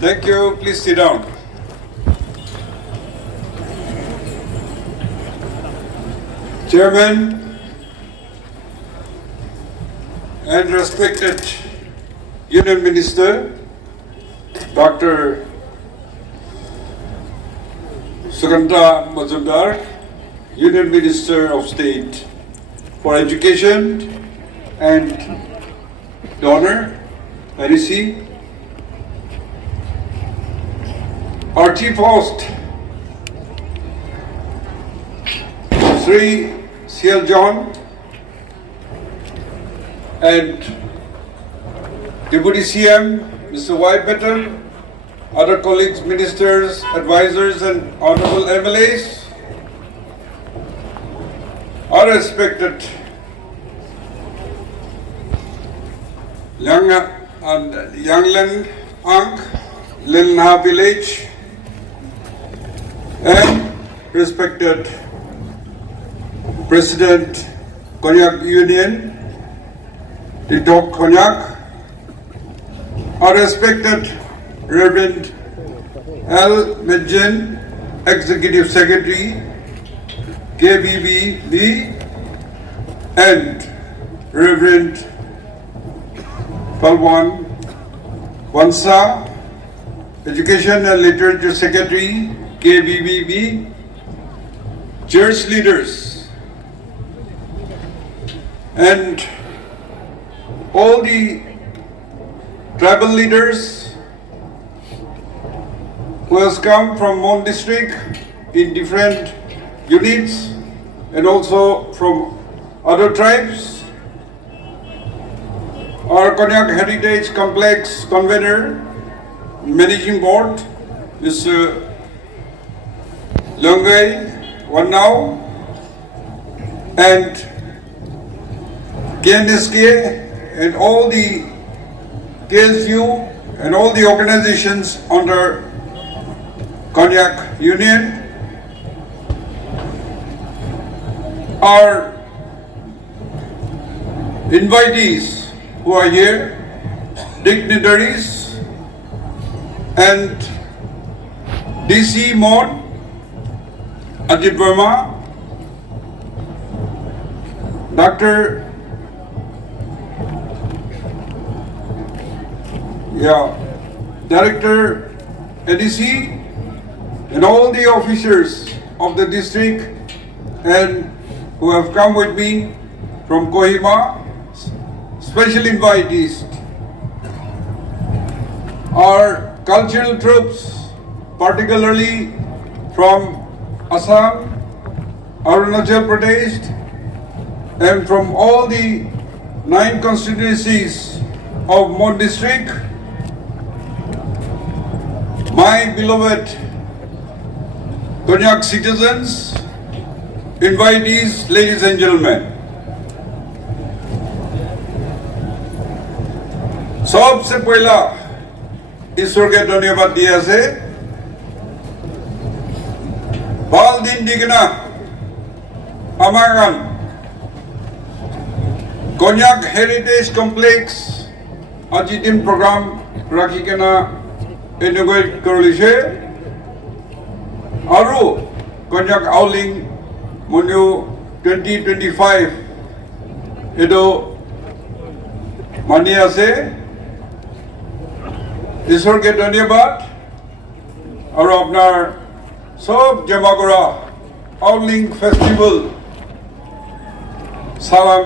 Thank you. Please sit down. Chairman and respected Union Minister, Dr. Sugandha Majumdar, Union Minister of State for Education and Donor, NEC, our Chief Host, Sri C.L. John, and Deputy CM, Mr. Y. Patel, other colleagues, ministers, advisors, and honorable MLAs, our respected Yanglan Ang, Lilna village, and respected President Konyak Union, Titok Konyak, our respected Reverend L. Medjen, Executive Secretary, KBBB, and Reverend Palwan Wansa, Education and Literature Secretary, KBBB, church leaders, and all the tribal leaders who has come from Mon district in different units and also from other tribes. Our Konyak Heritage Complex Convener, Managing Board, Mr. Longai Wanau, and KNSK, and all the KSU and all the organizations under Konyak Union, our invitees who are here, dignitaries, and DC Mon, Ajit Verma, Dr. Director NEC, and all the officers of the district and who have come with me from Kohima, special invitees, our cultural troops, particularly from Assam, Arunachal Pradesh, and from all the 9 constituencies of Mon district, my beloved Konyak citizens, invitees, ladies and gentlemen. सबसे पहला ईश्वर के धन्यवाद दिया से बाल दिन दिगना हमारा Konyak Heritage Complex Ajitim program rakhi kena inaugurate korolise aru Konyak Auling Munyo 2025 edo mani ase ঈশ্বরকে ধন্যবাদ আৰু আপোনাৰ সব জমা কৰা আউলিং ফেষ্টিভেল সালাম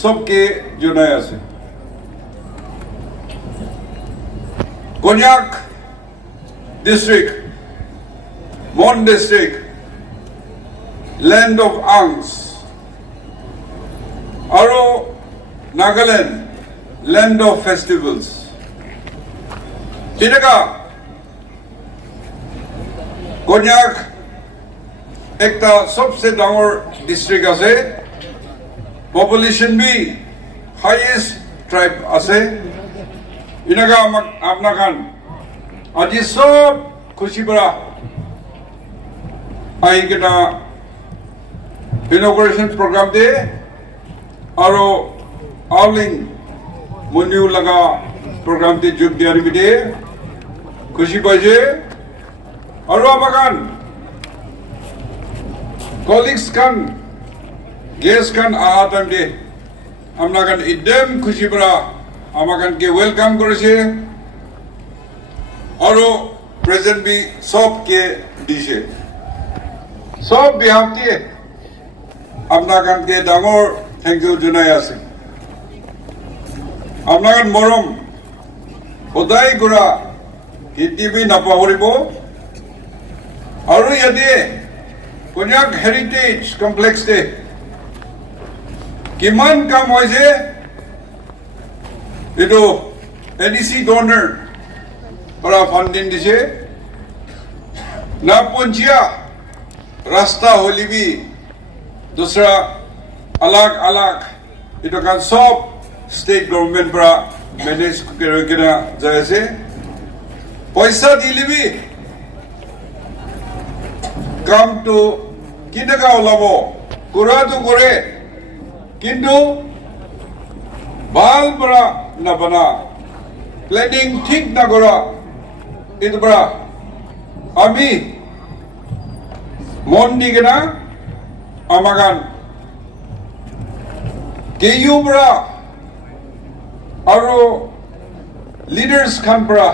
সবকে জনাই আছে Konyak district, Mon district, land of Angs, আৰু Nagaland, land of festivals. Tinaka Konyak ekta sabse dangor district ase, population bhi highest tribe ase. Inaga apna khan aji sob khushi bara ahi kena inauguration program de aro Auling Munyu laga program de jog diari bide khushi paise aro amakan colleagues kan guests kan aha time de amna kan idem khushi para amakan ke welcome korise aro present bhi sob ke dishe sob bihamti apna kan ke dangor thank you junai ase apna kan morom hodai gura kiti bhi napahoribo aru yade Konyak Heritage Complex de kiman kam hoise edo NDC donor para funding dise na ponchia rasta holi bhi dusra alag alag edo kan sob state government para manage kera jaise paisa dili bhi come to kinaga olabo kura to kore kintu bal para na bana planning thik na kora itu para ami mon digena amagan KU para aro leaders khan para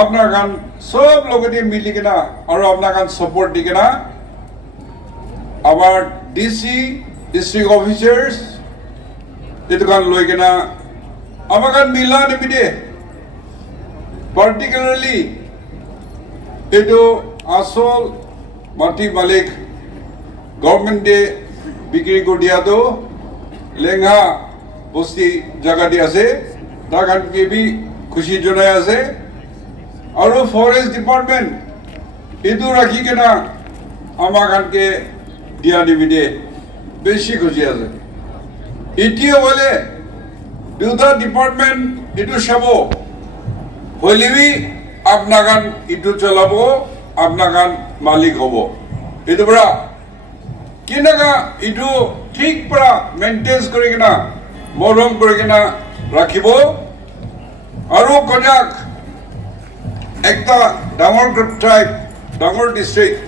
apna kan sob logoti mili kena aro apna kan support di kena our DC district officers itu kan loi kena amakan mila nimide particularly itu asol mati malik government de bikri ko dia to lengha bosti jaga di ase ta kan ke bhi khushi jonai ase aro forest department itu rakhi kena amakan ke dia nimide beshi khushi ase itio bole duta department itu shabo holibi apnagan itu cholabo apnagan malik hobo itu bra kinaga itu thik para maintain kori kena morom kori kena rakhibo aro Konyak ekta dangor tribe dangor district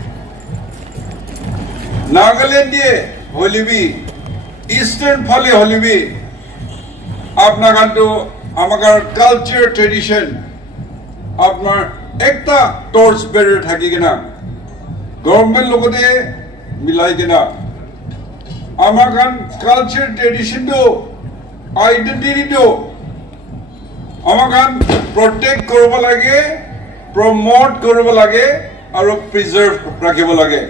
Nagaland দিয়ে হলিবি eastern ফলে হলিবি আপনার কিন্তু আমার culture tradition আপনার একটা torch বেড়ে থাকি কিনা গভর্নমেন্ট লগতে মিলাই কিনা আমার কালচার ট্রেডিশনটো আইডেন্টিটিটো আমার প্রটেক্ট কৰিব লাগে প্ৰমোট কৰিব লাগে আৰু প্ৰিজাৰ্ভ ৰাখিব লাগে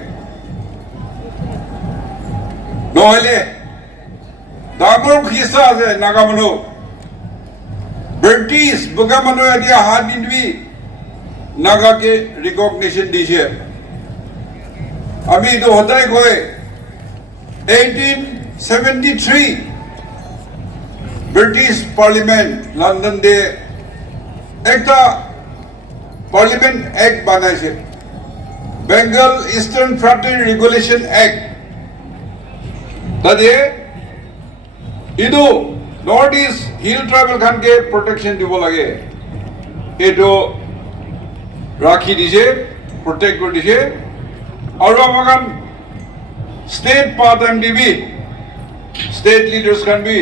নহলে ডাঙৰ খিচা আছে নাগা মানুহ ব্ৰিটিছ বগা মানুহ এতিয়া হাত নিদিবি নাগাকে ৰিকগনিশ্যন দিছে আমি এইটো সদায় কয় 1873 ব্ৰিটিছ পাৰ্লিমেণ্ট লণ্ডন দে একটা পাৰ্লিমেণ্ট এক্ট বনাইছে Bengal eastern frontier regulation act তাতে ইটো নৰ্থ ইষ্ট হিল ট্ৰাইবেল খানকে প্ৰটেকশ্যন দিব লাগে এইটো ৰাখি দিছে প্ৰটেক্ট কৰি দিছে আৰু আমাক ষ্টেট পাৰ্ট টাইম দিবি ষ্টেট লিডাৰ্ছ খান বি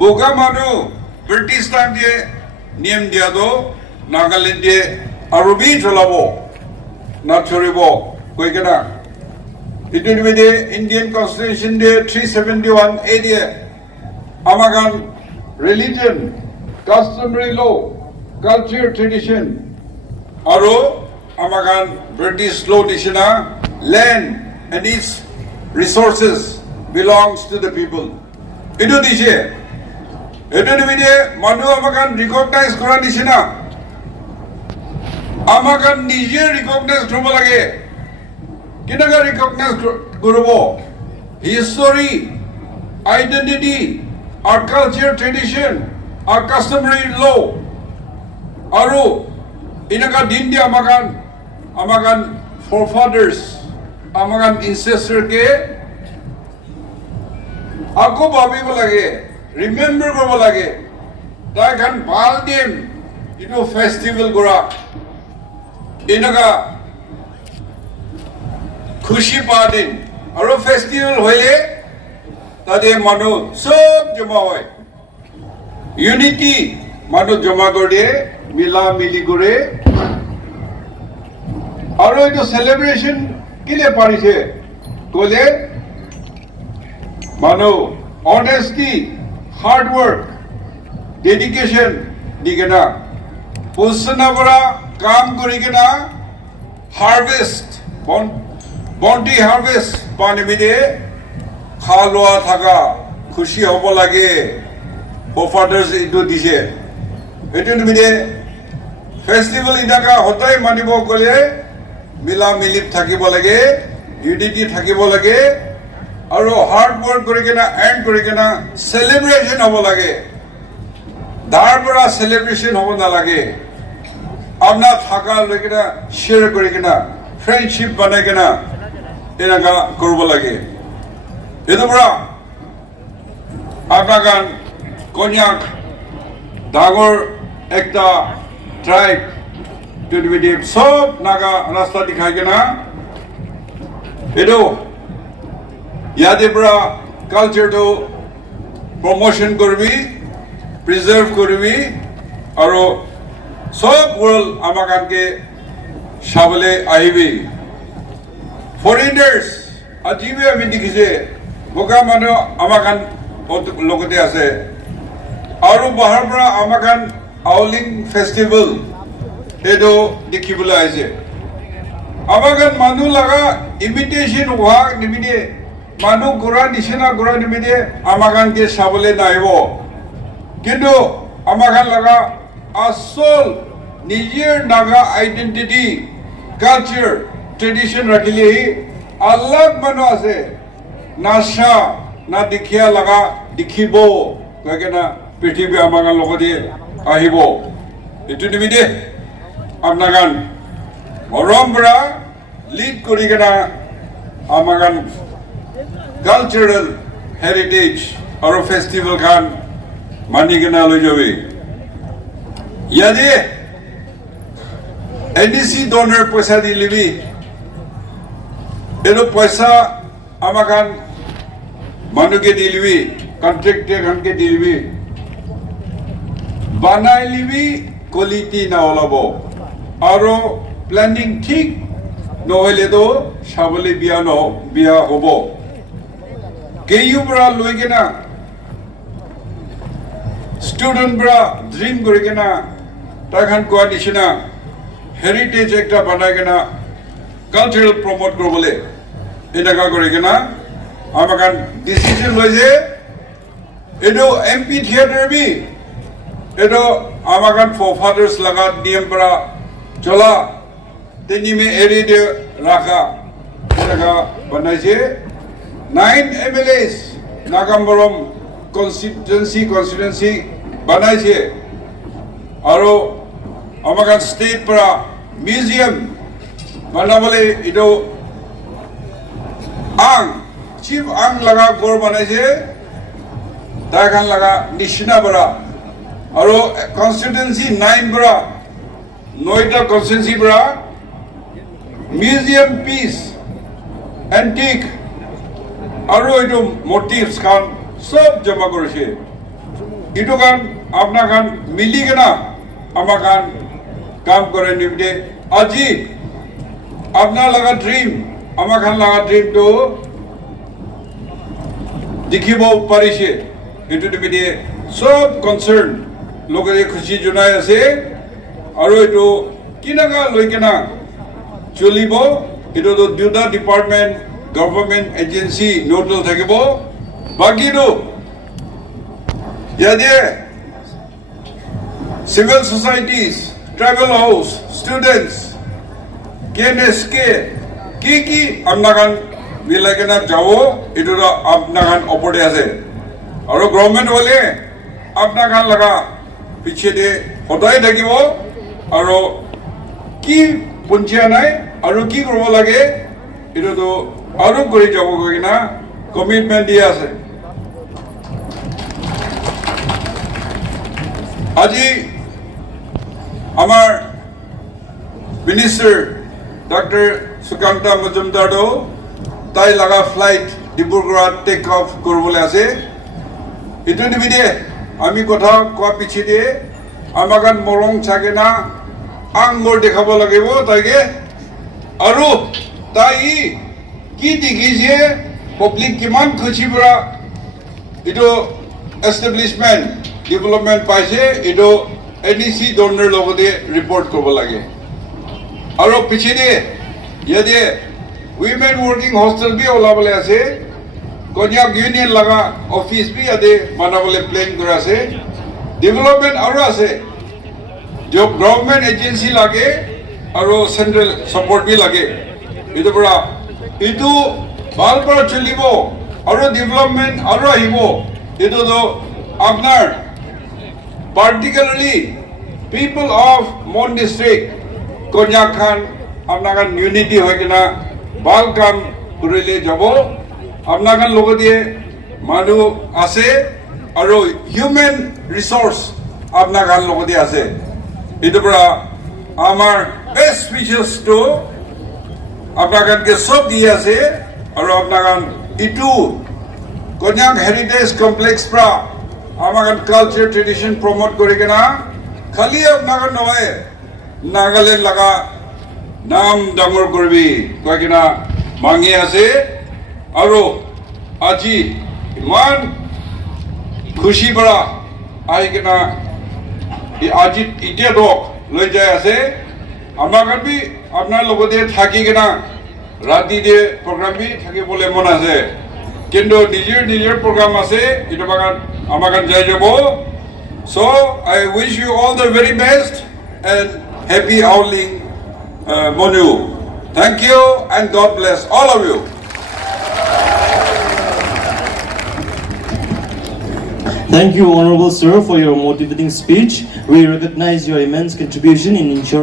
বগা মানুহ ব্ৰিটিছ টাইম দিয়ে নিয়ম দিয়াটো নাগালেণ্ড দিয়ে আৰু বি চলাব নচৰিব কৈ কেনা ইটো নিমিত্তে ইণ্ডিয়ান কনষ্টিটিউশ্যন দিয়ে 371 এ দিয়ে আমাক ৰিলিজন কাষ্টমাৰী ল কালচাৰ ট্ৰেডিশ্যন আৰু আমাক ব্ৰিটিছ ল নিচিনা land and it's resources belongs to the people এইটো দিছে এইটো নিমিত্তে মানুহ আমাক ৰিকগনাইজ কৰা নিচিনা আমাক নিজে ৰিকগনাইজ কৰিব লাগে কেনেকৈ ৰিকগনাইজ কৰিব history identity our culture tradition our customary law আৰু এনেকা দিন দিয়ে আমাক forefathers, amagan ancestor ke ako bhabibo lage, remember korbo lage. Tai khan bhal din ito festival gora. Inaga খুশি পা দিন আৰু ফেষ্টিভেল হইলে তাতে মানুহ সব জমা হয় ইউনিটি মানুহ জমা করে মিলা মিলি করে আৰু এইটো সেলিব্ৰেশন কিলে পাৰিছে কলে মানুহ অনেস্টি হাৰ্ড ওয়াৰ্ক ডেডিকেশন দিকেনা পছনা পৰা কাম কৰি কেনা হারভেস্ট বন্টি হারভেস্ট পানি মিলে খাওয়া থাকা খুশি হব লাগে ফোরফাদার্স এইটো দিছে এইটো মিলে ফেষ্টিভেল ইনাকা হতাই মানিব গলে মিলা মিলি থাকিব লাগে ইউনিটি থাকিব লাগে আৰু হাৰ্ড ওয়াৰ্ক কৰি কেনা এন্ড কৰি কেনা সেলিব্ৰেশন হব লাগে দাৰ পৰা সেলিব্ৰেশন হব নালাগে আপনাৰ থাকা লৈ কেনা শেয়াৰ কৰি কেনা ফ্ৰেন্ডশিপ বনাই কেনা এনেকা কৰব লাগে এটো পৰা আপনাৰ গান কন্যাক ডাঙৰ একটা ট্ৰাইব টিভিডিপ সব নাগা ৰাস্তা দেখাই কেনা এটো ইয়াতে পৰা কালচাৰটো প্ৰমোশন কৰবি প্ৰিজাৰ্ভ কৰবি আৰু সব ওয়াৰ্ল্ড আমাৰ গানকে সাবলে আহিবি ফৰেনাৰ্স আজিবে আমি দেখিছে বোকা মানুহ আমাৰ গান লগতে আছে আৰু বাহিৰৰ পৰা আমাৰ গান আউলিং ফেষ্টিভেল এইটো দেখিবলৈ আহিছে আমাৰ গান মানুহ লগা ইমিটেশ্যন হোৱা নিমিতে মানুহ গোৰা নিচিনা গোৰা নিমিতে আমাৰ গানকে চাবলৈ নাহিব কিন্তু আমাৰ গান লগা আসল নিজের নাগা আইডেন্টিটি কালচার ট্রেডিশন রাখিলে আল্লাহ মানুষ আছে নাচা না দেখিয়া লাগা দেখিব কয়ে না পৃথিৱী আমাৰ লগতে আহিব এইটো নিমিতে আপনাৰ গান মৰম পৰা লিড কৰি কেনা আমাৰ গান কালচাৰাল হেৰিটেজ আৰু ফেষ্টিভেল গান মানি কেনা লৈ যাবি ইয়াদে এনডিসি ডোনার পয়সা দিলিবি এনো পয়সা আমাকান মানুষকে দিলিবি কন্ট্রাক্টর খানকে দিলিবি বানাই লিবি কোয়ালিটি না ওলাব আৰু প্ল্যানিং ঠিক নহলে তো সাবলে বিয়া হব কেইও পৰা লৈ কেনা স্টুডেন্ট পৰা ড্ৰিম কৰি কেনা তাখান কোৱা নিচিনা হেৰিটেজ একটা বনাই কেনা কালচাৰাল প্ৰমোট কৰবলে এনেকা কৰি কেনা আমাকান ডিসিশন লৈছে এইটো এমপি থিয়েটাৰ বি এইটো আমাকান ফোৰফাদাৰ্স লাগা নিয়ম পৰা চলা তিনি মে এৰি দিয়ে ৰাখা এনেকা বনাইছে 9 MLAs নাগাম্বৰম কনস্টিটুয়েন্সি বানাইছে আৰু আমাকান স্টেট পৰা মিউজিয়াম বানাবলে এইটো চিফ আং লাগা গড় বানাইছে তাইখান লাগা নিচিনা পৰা আৰু কনস্টিটুয়েন্সি 9 পৰা 9টা কনস্টিটুয়েন্সি পৰা মিউজিয়াম পিস এন্টিক আৰু এইটো মোটিভস খান সব জমা কৰিছে এইটো গান আপনার গান মিলি কেনা আমার গান কাম করে নিমিতে আজি আপনার লাগা ড্রিম আমার গান লাগা ড্রিম তো দেখিব পাৰিছে এইটো নিমিতে সব কনসাৰ্ন লোকে খুশি জনাই আছে আৰু এইটো কিনাকা লৈ কেনা চলিব এইটো তো দুটা ডিপার্টমেন্ট গভর্নমেন্ট এজেন্সি নোডাল থাকিব বাকিটো ইয়াতে civil societies, tribal house, students, KNSK, কি আপনার মিলাই কেনা যাব এইটো আপনার ওপরে আছে আৰু গভৰ্নমেন্ট হলে আপনাৰ লাগা পিছিয়ে দিয়ে সদায় থাকিব আৰু কি পঞ্চিয়া নাই আৰু কি কৰিব লাগে এটোতো আৰু কৰি যাব কিনা কমিটমেন্ট দিয়া আছে আজি আমাৰ মিনিষ্টাৰ ডক্টৰ সুকান্ত মজুমদাৰও তাই লগা ফ্লাইট ডিব্ৰুগড়ত টেক অফ কৰিবলৈ আছে এটো নিবিদে আমি কথা কোৱা পিছতে আমাক মৰং থাকে না আঙ্গুৰ দেখাব লাগিব তাইকে আৰু তাই কি দেখিছে পাব্লিক কিমান খুশি পৰা এটো এষ্টাব্লিশমেন্ট ডেভেলপমেন্ট পাইছে এটো এডিসি ডনৰ লগতে ৰিপৰ্ট কৰিব লাগে আৰু পিছতে ইয়াতে উইমেন ওয়ার্কিং হস্টেল বি ওলাবলৈ আছে কন্যাক ইউনিয়ন লগা অফিস বি ইয়াতে বনাবলৈ প্লেন কৰা আছে ডেভেলপমেন্ট আৰু আছে जो गवर्नमेंट एजेंसी लगे और सेंट्रल सपोर्ट भी लगे इतो पुरा इतो बाल पर चलिबो और डेवलपमेंट और आइबो इतो तो आपनार पार्टिकुलरली पीपल ऑफ मोन डिस्ट्रिक्ट कन्याखान आपनार यूनिटी होय किना बाल काम करिले जाबो आपनार लगते मानु আছে और ह्यूमन रिसोर्स आपनार लगते আছে इतो पुरा आमार बेस्ट विशेस तो आपनागनके सब दिए আছে और आपनागन इटू कन्याक हेरिटेज कम्प्लेक्स प्रा आमागन कल्चर ट्रेडिशन प्रमोट करे केना खाली आपनागन नय नागालैंड लगा नाम डांगर करबी कय केना मांगी আছে और আজি इमान खुशी परा आइ केना आज इतना लोग ले जाए आसे हमारे भी अपना लोगों दे थाकी के ना राती दे प्रोग्राम भी थाकी बोले मन आसे किंतु निजर प्रोग्राम आसे इतो बागान हमारे जाए जो बो so I wish you all the very best and happy howling Monu. Thank you and God bless all of you. Thank you, Honorable Sir, for your motivating speech. We recognize your immense contribution in ensuring